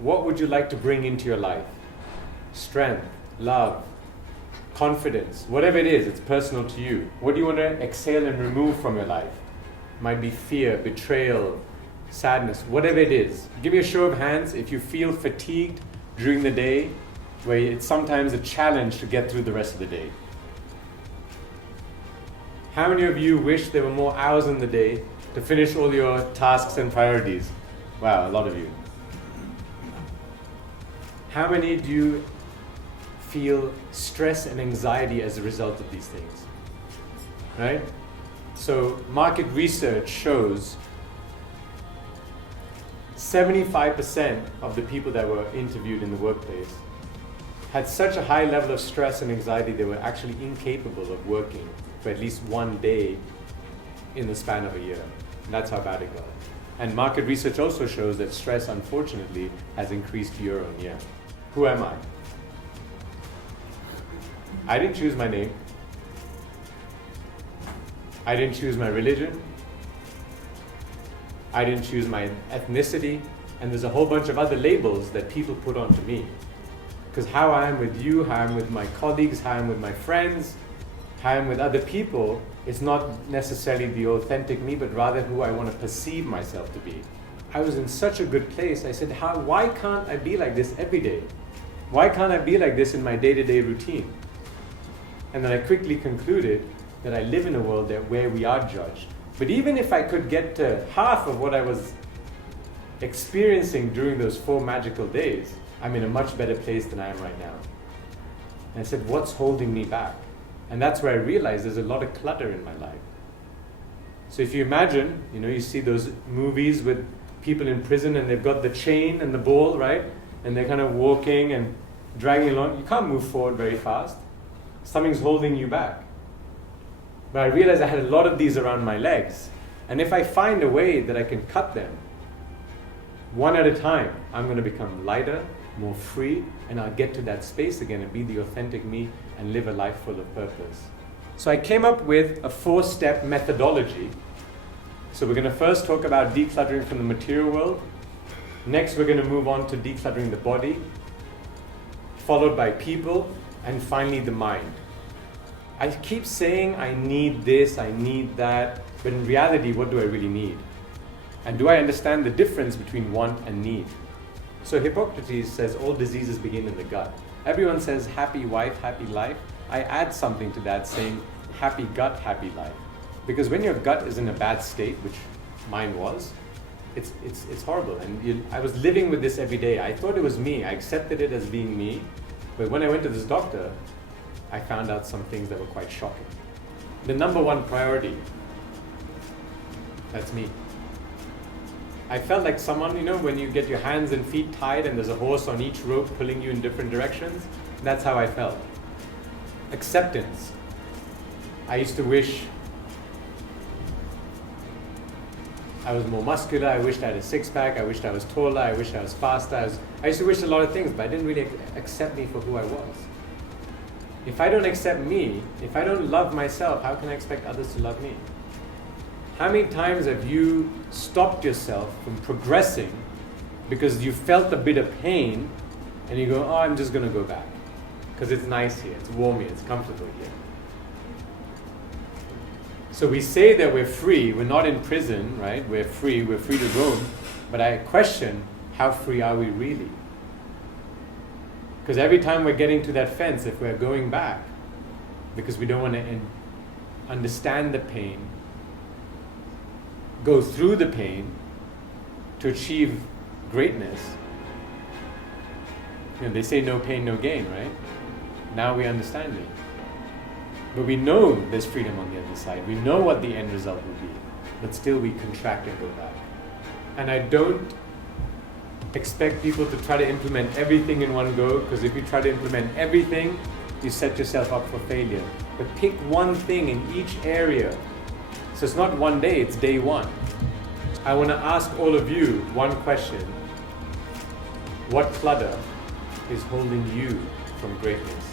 what would you like to bring into your life? Strength, love, confidence, whatever it is, it's personal to you. What do you want to exhale and remove from your life? Might be fear, betrayal, sadness, whatever it is. Give me a show of hands if you feel fatigued during the day, where it's sometimes a challenge to get through the rest of the day. How many of you wish there were more hours in the day to finish all your tasks and priorities? Wow, a lot of you. How many do you feel stress and anxiety as a result of these things? Right? So market research shows 75% of the people that were interviewed in the workplace had such a high level of stress and anxiety they were actually incapable of working for at least one day in the span of a year. And that's how bad it got. And market research also shows that stress, unfortunately, has increased year on year. Who am I? I didn't choose my name. I didn't choose my religion. I didn't choose my ethnicity. And there's a whole bunch of other labels that people put onto me. Because how I am with you, how I am with my colleagues, how I am with my friends, how I am with other people, it's not necessarily the authentic me, but rather who I want to perceive myself to be. I was in such a good place. I said, why can't I be like this every day? Why can't I be like this in my day-to-day routine? And then I quickly concluded that I live in a world where we are judged. But even if I could get to half of what I was experiencing during those 4 magical days, I'm in a much better place than I am right now. And I said, what's holding me back? And that's where I realized there's a lot of clutter in my life. So if you imagine, you see those movies with people in prison and they've got the chain and the ball, right? And they're kind of walking and dragging along. You can't move forward very fast. Something's holding you back. But I realized I had a lot of these around my legs. And if I find a way that I can cut them, one at a time, I'm going to become lighter, more free, and I'll get to that space again and be the authentic me and live a life full of purpose. So I came up with a 4-step methodology. So we're going to first talk about decluttering from the material world. Next, we're going to move on to decluttering the body, followed by people, and finally the mind. I keep saying I need this, I need that, but in reality, what do I really need? And do I understand the difference between want and need? So Hippocrates says all diseases begin in the gut. Everyone says happy wife, happy life. I add something to that saying happy gut, happy life. Because when your gut is in a bad state, which mine was, it's horrible. And I was living with this every day. I thought it was me. I accepted it as being me. But when I went to this doctor, I found out some things that were quite shocking. The number one priority, that's me. I felt like someone, when you get your hands and feet tied and there's a horse on each rope pulling you in different directions, that's how I felt. Acceptance. I used to wish I was more muscular, I wished I had a six-pack, I wished I was taller, I wished I was faster. I used to wish a lot of things, but I didn't really accept me for who I was. If I don't accept me, if I don't love myself, how can I expect others to love me? How many times have you stopped yourself from progressing because you felt a bit of pain and you go, I'm just going to go back because it's nice here, it's warm here, it's comfortable here. So we say that we're free, we're not in prison, right? We're free to roam. But I question, how free are we really? Because every time we're getting to that fence, if we're going back, because we don't want to understand the pain, go through the pain to achieve greatness. They say no pain, no gain, right? Now we understand it. But we know there's freedom on the other side. We know what the end result will be. But still we contract and go back. And I don't expect people to try to implement everything in one go, because if you try to implement everything, you set yourself up for failure. But pick one thing in each area. So it's not one day, it's day one. I want to ask all of you one question. What clutter is holding you from greatness?